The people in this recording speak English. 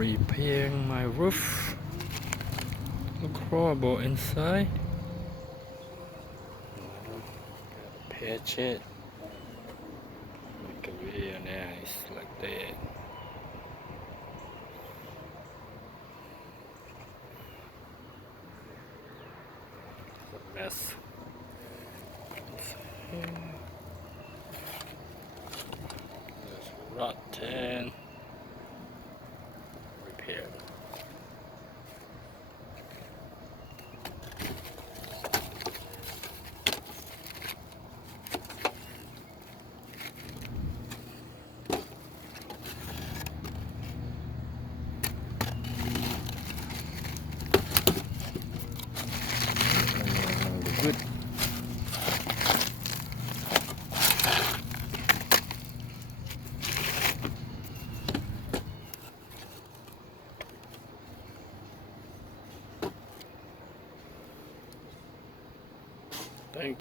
repairing my roof. Look horrible inside. Patch it. Make it real nice like that. It's a mess. It's rotten. Repair. Good. Thank you.